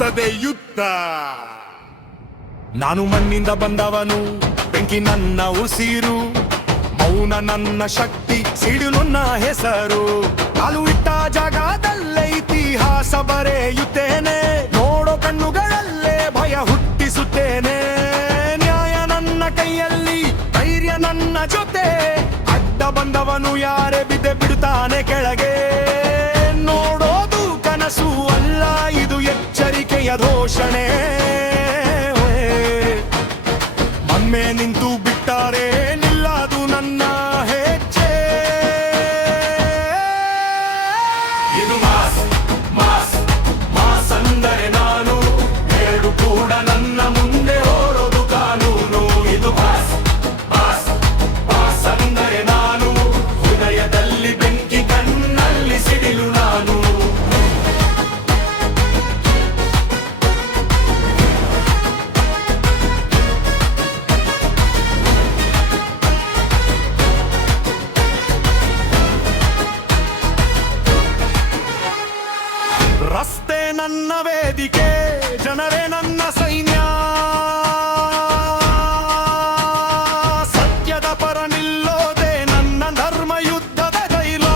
ನಡೆಯುತ್ತದೆ ಯುದ್ಧ. ನಾನು ಮಣ್ಣಿಂದ ಬಂದವನು, ಬೆಂಕಿ ನನ್ನ ಉಸಿರು, ಮೌನ ನನ್ನ ಶಕ್ತಿ, ಸಿಡಿಲು ನನ್ನ ಹೆಸರು. ಕಾಲು ಇಟ್ಟ ಜಾಗದಲ್ಲೇ ಇತಿಹಾಸ ಬರೆಯುತ್ತೇನೆ, ನೋಡೋ ಕಣ್ಣುಗಳಲ್ಲೇ ಭಯ ಹುಟ್ಟಿಸುತ್ತೇನೆ. ನ್ಯಾಯ ನನ್ನ ಕೈಯಲ್ಲಿ, ಧೈರ್ಯ ನನ್ನ ಜೊತೆ, ಅಡ್ಡ ಬಂದವನು ಯಾರೇ ಬಿದ್ದೆ ಬಿಡುತ್ತಾನೆ ಕೆಳಗೆ. ನೋಡೋದು ಕನಸು ಅಲ್ಲ, ಇದು ಎಚ್ಚರಿಕೆಯ ಘೋಷಣೆ. ಒಮ್ಮೆ ನಿಂತು ಬಿಟ್ಟರೆ ನಿಲ್ಲದು ನನ್ನ ಹೆಜ್ಜೆ. ಇದು ಮಾಸ್ ಮಾಸ್ ಮಾಸ್ ಅಂದರೆ ನಾನು, ಎರಡು ಕೂಡ ನನ್ನ ಮುಂದೆ ಹೋರೋದು ಕಾನೂನು. ಇದು ಮಾಸ್ ಮಾಸ್ ಮಾಸ್ ಅಂದರೆ ನಾನು, ಹೃದಯದಲ್ಲಿ ಬೆಂಕಿ, ಕಣ್ಣಲ್ಲಿ ಸಿಡಿಲು ನಾನು. ರಸ್ತೆ ನನ್ನ ವೇದಿಕೆ, ಜನರೇ ನನ್ನ ಸೈನ್ಯ. ಸತ್ಯದ ಪರ ನಿಲ್ಲೋದೆ ನನ್ನ ಧರ್ಮ, ಯುದ್ಧದ ಜೈಲ.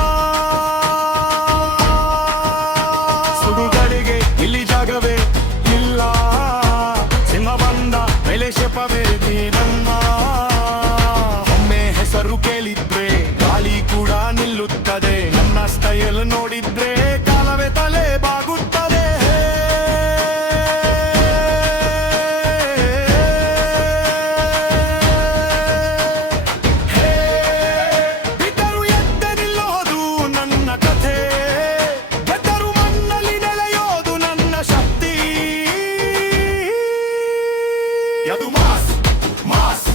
ಸುಡುಗಳಿಗೆ ಇಲ್ಲಿ ಜಾಗವೇ ಇಲ್ಲ, ಸಿಂಹ ಬಂದ ಮೇಲೆ ಶಪವೇ ನನ್ನ. ಒಮ್ಮೆ ಹೆಸರು ಕೇಳಿದ್ರೆ ಗಾಳಿ ಕೂಡ ನಿಲ್ಲುತ್ತದೆ, ನನ್ನ ಸ್ಟೈಲ್ ನೋಡಿದ್ರೆ ಕಾಲವೇ ತಲೆ ಬಾಗುತ್ತದೆ. ಬಿದ್ದರು ಎದ್ದೆ ನಿಲ್ಲೋದು ನನ್ನ ಕಥೆ, ಗೆದ್ದರು ಮಣ್ಣಲ್ಲಿ ನೆಲೆಯೋದು ನನ್ನ ಶಕ್ತಿ. ಅದು ಮಾಸ್ ಮಾಸ್